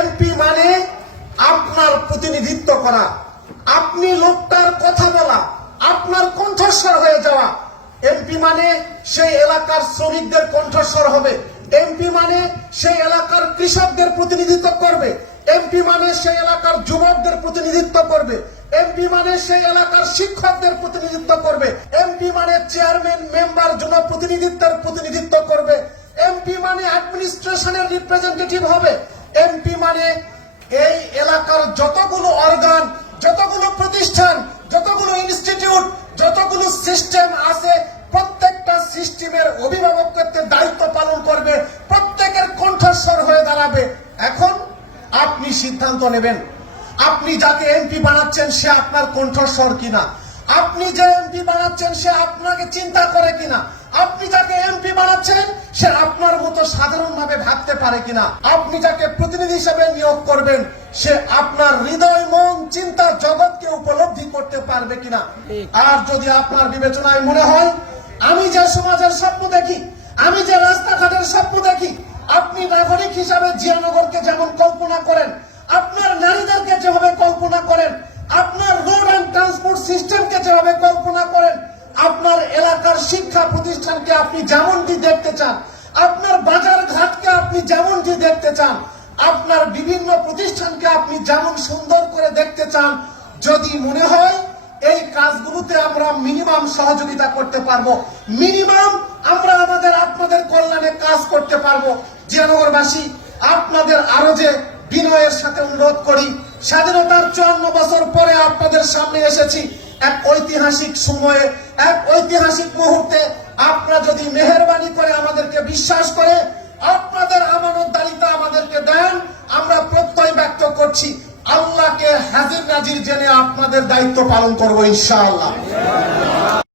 MP মানে আপনার প্রতিনিধিত্ব করা। আপনি লোকটার কথা বলা, আপনার কণ্ঠস্বর হয়ে যাওয়া। এমপি মানে সেই এলাকার শ্রমিকদের কণ্ঠস্বর হবে। এমপি মানে সেই এলাকার কৃষকদের প্রতিনিধিত্ব করবে। এমপি মানে সেই এলাকার যুবকদের প্রতিনিধিত্ব করবে। এমপি মানে সেই এলাকার শিক্ষকদের প্রতিনিধিত্ব করবে। এমপি মানে চেয়ারম্যান, মেম্বার, জনপ্রতিনিধিত্বের প্রতিনিধিত্ব করবে। এমপি মানে অ্যাডমিনিস্ট্রেশনের রিপ্রেজেন্টেটিভ হবে। এমপি মানে এই এলাকার যতগুলো অর্গান যতগুলো প্রতিষ্ঠান, যতগুলো ইনস্টিটিউট যতগুলো সিস্টেম আছে, প্রত্যেকটা সিস্টেমের অভিভাবকত্বের দায়িত্ব পালন করবে, প্রত্যেকের কণ্ঠস্বর হয়ে দাঁড়াবে। এখন আপনি সিদ্ধান্ত নেবেন, আপনি যাকে এমপি বানাচ্ছেন সে আপনার কণ্ঠস্বর কিনা? আপনি যে এমপি বানাচ্ছেন সে আপনাকে চিন্তা করে কিনা? আপনি যাকে এমপি বানাচ্ছেন সে আপনার মতো সাধারণভাবে ভাবতে পারে কিনা? আপনি যাকে প্রতিনিধি হিসেবে নিয়োগ করবেন, সে আপনার হৃদয়, মন, চিন্তা জগৎকে উপলব্ধি করতে পারবে কিনা? আর যদি আপনার বিবেচনায় মনে হয়, আমি যে সমাজের স্বপ্ন দেখি, আমি যে রাস্তাঘাটের স্বপ্ন দেখি, আপনি নাগরিক হিসাবে জিয়ানগরকে যেমন কল্পনা করেন, আপনার নারীদেরকে যেভাবে কল্পনা করেন, আপনার রোড অ্যান্ড ট্রান্সপোর্ট সিস্টেমকে যেভাবে কল্পনা করেন আপনার এলাকার শিক্ষা প্রতিষ্ঠানকে আপনি যেমনটি দেখতে চান, আপনার বাজার ঘাটকে আপনি যেমনটি দেখতে চান, আপনার বিভিন্ন প্রতিষ্ঠানকে আপনি যেমন সুন্দর করে দেখতে চান, যদি মনে হয় এই কাজগুলোতে আমরা মিনিমাম সহযোগিতা করতে পারব। মিনিমাম আমরা আমাদের আপনাদের কল্যাণে কাজ করতে পারব। জিয়ানগরবাসী, আপনাদের আরও যে বিনয়ের সাথে অনুরোধ করি, স্বাধীনতার চুয়ান্ন বছর পরে আপনাদের সামনে এসেছি। এক ঐতিহাসিক সময়ে, এক ঐতিহাসিক মুহূর্তে আপনারা যদি মেহরবানি করে আমাদেরকে বিশ্বাস করে, আপনাদের আমানত আমানতদারিতা আমাদেরকে দেন, আমরা প্রত্যয় ব্যক্ত করছি। আল্লাহকে হাজির নাজির জেনে আপনাদের দায়িত্ব পালন করব ইনশাআল্লাহ।